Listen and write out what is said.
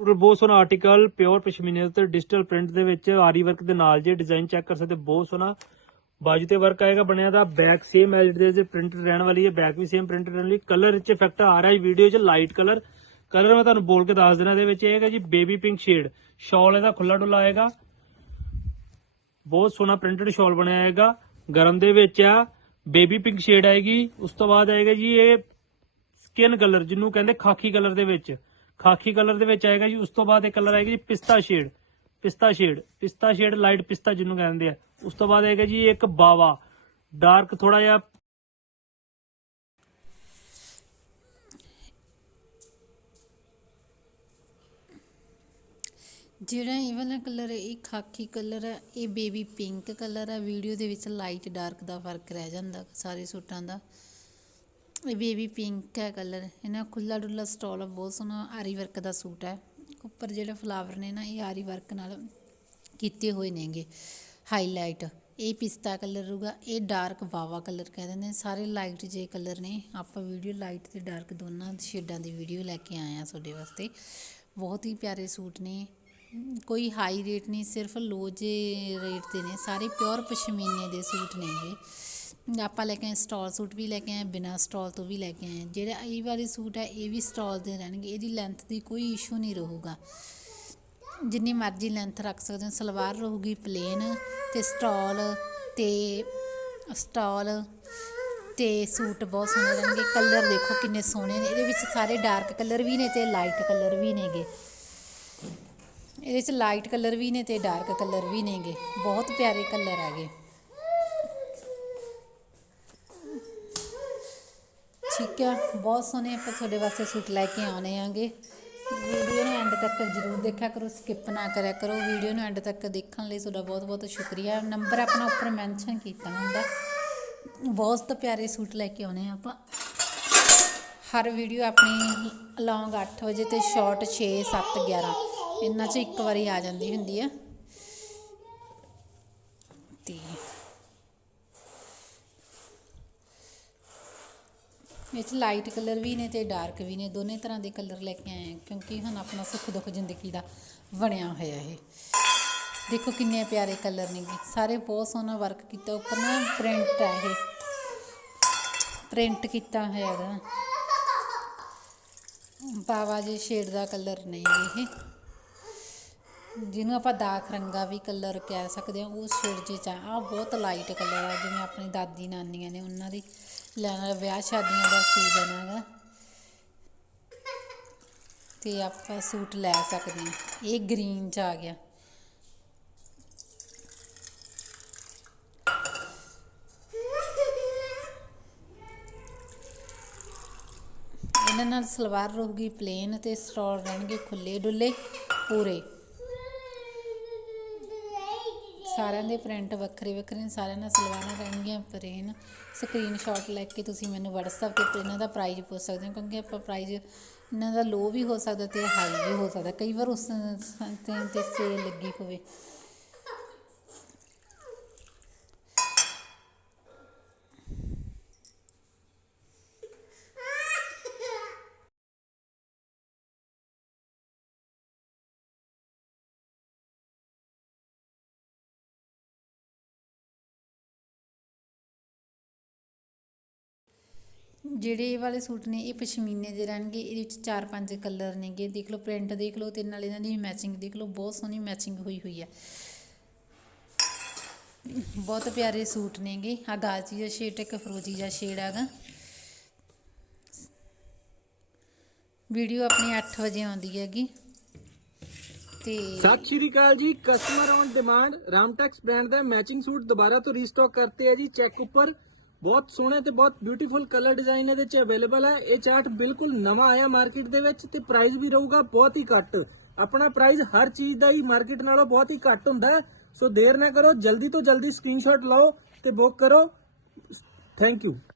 ਬਹੁਤ ਸੋਹਣਾ article pure ਪਸ਼ਮੀਨੇ ਤੇ ਡਿਜੀਟਲ ਪ੍ਰਿੰਟ ਦੇ ਵਿੱਚ ਆਰੀ ਵਰਕ ਦੇ ਨਾਲ ਜੇ ਡਿਜ਼ਾਈਨ ਚੈੱਕ ਕਰ ਸਕਦੇ, ਬਹੁਤ ਸੋਹਣਾ। ਬਾਜੂ ਤੇ ਵਰਕ ਆਏਗਾ ਬਣਿਆ ਦਾ ਬੈਕ ਸੇਮ ਐਲਡ ਦੇ ਪ੍ਰਿੰਟ ਰਹਿਣ ਵਾਲੀ ਹੈ ਬੈਕ ਵੀ ਸੇਮ ਪ੍ਰਿੰਟ ਰਹਿਣ ਲਈ ਕਲਰ ਵਿੱਚ ਇਫੈਕਟ ਆ ਰਿਹਾ ਹੈ ਵੀਡੀਓ 'ਚ ਲਾਈਟ ਕਲਰ ਕਲਰ ਮੈਂ ਤੁਹਾਨੂੰ ਬੋਲ ਕੇ ਦੱਸ ਦੇਣਾ ਇਹਦੇ ਵਿੱਚ ਇਹ ਹੈਗਾ ਜੀ ਬੇਬੀ ਪਿੰਕ ਸ਼ੇਡ ਸ਼ਾਲ ਇਹਦਾ ਖੁੱਲਾ ਡੁੱਲਾ ਆਏਗਾ। ਬਹੁਤ ਸੋਹਣਾ ਪ੍ਰਿੰਟਡ ਸ਼ਾਲ ਬਣਿਆ ਆਏਗਾ ਗਰਮ ਦੇ ਵਿੱਚ ਆ ਬੇਬੀ ਪਿੰਕ ਸ਼ੇਡ ਆਏਗੀ। ਉਸ ਤੋਂ ਬਾਅਦ ਆਏਗਾ ਜੀ ਇਹ ਸਕਿਨ ਕਲਰ ਜਿਹਨੂੰ ਕਹਿੰਦੇ ਖਾਕੀ ਕਲਰ ਦੇ ਵਿੱਚ। ਖਾਕੀ ਕਲਰ ਦੇ ਵਿੱਚ ਆਏਗਾ ਜੀ, ਉਸ ਤੋਂ ਬਾਅਦ ਇਹ ਕਲਰ ਆਏਗਾ ਜੀ ਪਿਸਤਾ ਸ਼ੇਡ ਪਿਸਤਾ ਸ਼ੇਡ ਪਿਸਤਾ ਸ਼ੇਡ ਲਾਈਟ ਪਿਸਤਾ ਜਿਹਨੂੰ ਕਹਿੰਦੇ ਆ। ਉਸ ਤੋਂ ਬਾਅਦ ਆਏਗਾ ਜੀ ਇੱਕ ਬਾਵਾ ਡਾਰਕ ਥੋੜਾ ਜਿਹਾ। ਜਿਹੜਾ ਇਹ ਵਾਲਾ ਕਲਰ ਹੈ, ਇਹ ਖਾਕੀ ਕਲਰ ਹੈ, ਇਹ ਬੇਬੀ ਪਿੰਕ ਕਲਰ ਹੈ ਵੀਡੀਓ ਦੇ ਵਿੱਚ ਲਾਈਟ ਡਾਰਕ ਦਾ ਫ਼ਰਕ ਰਹਿ ਜਾਂਦਾ, ਸਾਰੇ ਸੂਟਾਂ ਦਾ। ਬੇਬੀ ਪਿੰਕ ਹੈ ਕਲਰ ਇਹਨਾਂ ਖੁੱਲਾ ਡੁੱਲਾ ਸਟਾਲ ਬਹੁਤ ਸੋਹਣਾ ਆਰੀ ਵਰਕ ਦਾ ਸੂਟ ਹੈ। ਉੱਪਰ ਜਿਹੜੇ ਫਲਾਵਰ ਨੇ ਨਾ, ਇਹ ਆਰੀ ਵਰਕ ਨਾਲ ਕੀਤੇ ਹੋਏ ਨੇਗੇ। ਹਾਈਲਾਈਟ ਇਹ ਪਿਸਤਾ ਕਲਰ ਰਹੂਗਾ, ਇਹ ਡਾਰਕ ਵਾਵਾ ਕਲਰ ਕਹਿ ਦਿੰਦੇ ਸਾਰੇ ਲਾਈਟ ਜੇ ਕਲਰ ਨੇ। ਆਪਾਂ ਵੀਡੀਓ ਲਾਈਟ ਤੇ ਡਾਰਕ ਦੋਨਾਂ ਸ਼ੇਡਾਂ ਦੀ ਵੀਡੀਓ ਲੈ ਕੇ ਆਏ ਆ ਤੁਹਾਡੇ ਵਾਸਤੇ। ਬਹੁਤ ਹੀ ਪਿਆਰੇ ਸੂਟ ਨੇ। ਕੋਈ ਹਾਈ ਰੇਟ ਨਹੀਂ, ਸਿਰਫ ਲੋ ਜੇ ਰੇਟ ਤੇ ਨੇ। ਸਾਰੇ ਪਿਓਰ ਪਸ਼ਮੀਨੇ ਦੇ ਸੂਟ ਨੇ ਇਹ। ਆਪਾਂ ਲੈ ਕੇ ਆਏ ਸਟਾਲ ਸੂਟ ਵੀ ਲੈ ਕੇ ਆਏ, ਬਿਨਾ ਸਟਾਲ ਤੋਂ ਵੀ ਲੈ ਕੇ ਆਏ, ਜਿਹੜਾ ਇਹ ਵਾਲੇ ਸੂਟ ਹੈ, ਇਹ ਵੀ ਸਟਾਲ ਦੇ ਰਹਿਣਗੇ, ਇਹਦੀ ਲੈਂਥ ਦੀ ਕੋਈ ਇਸ਼ੂ ਨਹੀਂ ਰਹੂਗਾ। ਜਿੰਨੀ ਮਰਜ਼ੀ ਲੈਂਥ ਰੱਖ ਸਕਦੇ ਹੋ, ਸਲਵਾਰ ਰਹੂਗੀ ਪਲੇਨ ਤੇ ਸਟਾਲ ਤੇ ਸਟਾਲ ਤੇ ਸੂਟ ਬਹੁਤ ਸੋਹਣੇ ਰਹਿਣਗੇ। ਕਲਰ ਦੇਖੋ ਕਿੰਨੇ ਸੋਹਣੇ ਨੇ, ਇਹਦੇ ਵਿੱਚ ਸਾਰੇ ਡਾਰਕ ਕਲਰ ਵੀ ਨੇ ਤੇ ਲਾਈਟ ਕਲਰ ਵੀ ਨੇਗੇ। ਇਹਦੇ ਚ ਲਾਈਟ ਕਲਰ ਵੀ ਨੇ ਤੇ ਡਾਰਕ ਕਲਰ ਵੀ ਨੇਗੇ, ਬਹੁਤ ਪਿਆਰੇ ਕਲਰ ਹੈਗੇ। ਠੀਕ ਹੈ ਬਹੁਤ ਸੋਹਣੇ ਆਪਾਂ ਤੁਹਾਡੇ ਵਾਸਤੇ ਸੂਟ ਲੈ ਕੇ ਆਉਣੇ ਆਂਗੇ। ਵੀਡੀਓ ਨੂੰ ਐਂਡ ਤੱਕ ਜਰੂਰ ਦੇਖਿਆ ਕਰੋ ਸਕਿਪ ਨਾ ਕਰਿਆ ਕਰੋ। ਵੀਡੀਓ ਨੂੰ ਐਂਡ ਤੱਕ ਦੇਖਣ ਲਈ ਤੁਹਾਡਾ ਬਹੁਤ ਬਹੁਤ ਸ਼ੁਕਰੀਆ। ਨੰਬਰ ਆਪਣਾ ਉੱਪਰ ਮੈਂਸ਼ਨ ਕੀਤਾ ਹੁੰਦਾ। ਬਹੁਤ ਪਿਆਰੇ ਸੂਟ ਲੈ ਕੇ ਆਉਣੇ ਆ ਆਪਾਂ। ਹਰ ਵੀਡੀਓ ਆਪਣੀ ਲੌਂਗ 8 ਵਜੇ ਤੇ ਸ਼ਾਰਟ 6 7 11 ਇੰਨਾ ਚ ਇੱਕ ਵਾਰੀ ਆ ਜਾਂਦੀ ਹੁੰਦੀ ਆ। ਤੇ ਵਿੱਚ ਲਾਈਟ ਕਲਰ ਵੀ ਨੇ ਤੇ ਡਾਰਕ ਵੀ ਨੇ, ਦੋਨੇ ਤਰ੍ਹਾਂ ਦੇ ਕਲਰ ਲੈ ਕੇ ਆਏ ਕਿਉਂਕਿ ਹੁਣ ਆਪਣਾ ਸੁੱਖ ਦੁੱਖ ਜ਼ਿੰਦਗੀ ਦਾ ਬਣਿਆ ਹੋਇਆ ਇਹ। ਦੇਖੋ ਕਿੰਨੇ ਪਿਆਰੇ ਕਲਰ ਨੇਗੇ ਸਾਰੇ ਬਹੁਤ ਸੋਹਣਾ ਵਰਕ ਕੀਤਾ, ਉੱਪਰ ਨਾ ਪ੍ਰਿੰਟ ਹੈ ਇਹ। ਪ੍ਰਿੰਟ ਕੀਤਾ ਹੋਇਆ ਹੈਗਾ ਬਾਵਾ ਜੀ ਸ਼ੇਡ ਦਾ ਕਲਰ ਨਹੀਂ ਇਹ। ਜਿਹਨੂੰ ਆਪਾਂ ਦਾਖ ਰੰਗਾ ਵੀ ਕਲਰ ਕਹਿ ਸਕਦੇ ਹਾਂ, ਉਹ ਸ਼ੇਡ 'ਚ ਚਾ ਆ। ਬਹੁਤ ਲਾਈਟ ਕਲਰ ਆ, ਜਿਵੇਂ ਆਪਣੀ ਦਾਦੀ ਨਾਨੀਆਂ ਨੇ ਉਹਨਾਂ ਦੀ ਲੈਣਾ ਵਿਆਹ ਸ਼ਾਦੀਆਂ ਦਾ ਸੀਜ਼ਨ ਹੈਗਾ ਤੇ ਆਪਾਂ ਸੂਟ ਲੈ ਸਕਦੇ ਹਾਂ। ਇਹ ਗ੍ਰੀਨ 'ਚ ਆ ਗਿਆ। ਇਹਨਾਂ ਨਾਲ ਸਲਵਾਰ ਰਹੂਗੀ ਪਲੇਨ ਤੇ ਸਟੋਲ ਰਹਿਣਗੇ ਖੁੱਲੇ ਡੁੱਲੇ ਪੂਰੇ। ਸਾਰਿਆਂ ਦੇ ਪ੍ਰਿੰਟ ਵੱਖਰੇ ਵੱਖਰੇ ਨੇ, ਸਾਰਿਆਂ ਨਾਲ ਸਲਵਾਰਾਂ ਰਹਿਣਗੀਆਂ ਪਰੇਨ ਸਕਰੀਨਸ਼ਾਟ ਲੈ ਕੇ ਤੁਸੀਂ ਮੈਨੂੰ WhatsApp ਤੇ ਇਹਨਾਂ ਦਾ ਪ੍ਰਾਈਜ਼ ਪੁੱਛ ਸਕਦੇ ਹੋ, ਕਿਉਂਕਿ ਆਪਾਂ ਪ੍ਰਾਈਜ਼ ਇਹਨਾਂ ਦਾ ਲੋ ਵੀ ਹੋ ਸਕਦਾ ਤੇ ਹਾਈ ਵੀ ਹੋ ਸਕਦਾ। ਕਈ ਵਾਰ ਉਸ ਤੇ ਤੇ ਸੇਲ ਲੱਗੀ ਹੋਵੇ। ਜਿਹੜੇ ਇਹ ਵਾਲੇ ਸੂਟ ਨੇ, ਇਹ ਪਸ਼ਮੀਨੇ ਦੇ ਰਹਿਣਗੇ, ਇਹਦੇ ਵਿੱਚ ਚਾਰ ਪੰਜ ਕਲਰ ਨੇਗੇ। ਦੇਖ ਲਓ ਪ੍ਰਿੰਟ ਦੇਖ ਲਓ, ਤੇ ਨਾਲ ਇਹਨਾਂ ਦੀ ਮੈਚਿੰਗ ਦੇਖ ਲਓ, ਬਹੁਤ ਸੋਹਣੀ ਮੈਚਿੰਗ ਹੋਈ ਹੋਈ ਹੈ। ਬਹੁਤ ਪਿਆਰੇ ਸੂਟ ਨੇਗੇ। ਆ ਗਾਜੀ ਦਾ ਸ਼ੇਡ ਇੱਕ ਫਰੋਜੀ ਦਾ ਸ਼ੇਡ ਹੈਗਾ ਵੀਡੀਓ ਆਪਣੀ 8 ਵਜੇ ਆਉਂਦੀ ਹੈਗੀ। ਤੇ ਸਤਿ ਸ਼੍ਰੀ ਅਕਾਲ ਜੀ। Customer on demand Ramtex brand the matching suit ਦੁਬਾਰਾ ਤੋਂ ਰੀਸਟਾਕ ਕਰਤੇ ਹੈ ਜੀ। ਚੈੱਕ ਉੱਪਰ ਬਹੁਤ ਸੋਹਣੇ ਤੇ ਬਹੁਤ ਬਿਊਟੀਫੁਲ ਕਲਰ ਡਿਜ਼ਾਈਨ ਇਹਦੇ ਚ ਅਵੇਲੇਬਲ ਹੈ। ਇਹ ਚਾਰਟ ਬਿਲਕੁਲ ਨਵਾਂ ਆਇਆ ਮਾਰਕੀਟ ਦੇ ਵਿੱਚ ਤੇ ਪ੍ਰਾਈਸ ਵੀ ਰਹੂਗਾ ਬਹੁਤ ਹੀ ਘੱਟ। ਆਪਣਾ ਪ੍ਰਾਈਸ ਹਰ ਚੀਜ਼ ਦਾ ਹੀ ਮਾਰਕੀਟ ਨਾਲੋਂ ਬਹੁਤ ਹੀ ਘੱਟ ਹੁੰਦਾ ਸੋ ਦੇਰ ਨਾ ਕਰੋ, ਜਲਦੀ ਤੋਂ ਜਲਦੀ ਸਕਰੀਨਸ਼ਾਟ ਲਓ ਤੇ ਬੁੱਕ ਕਰੋ। Thank you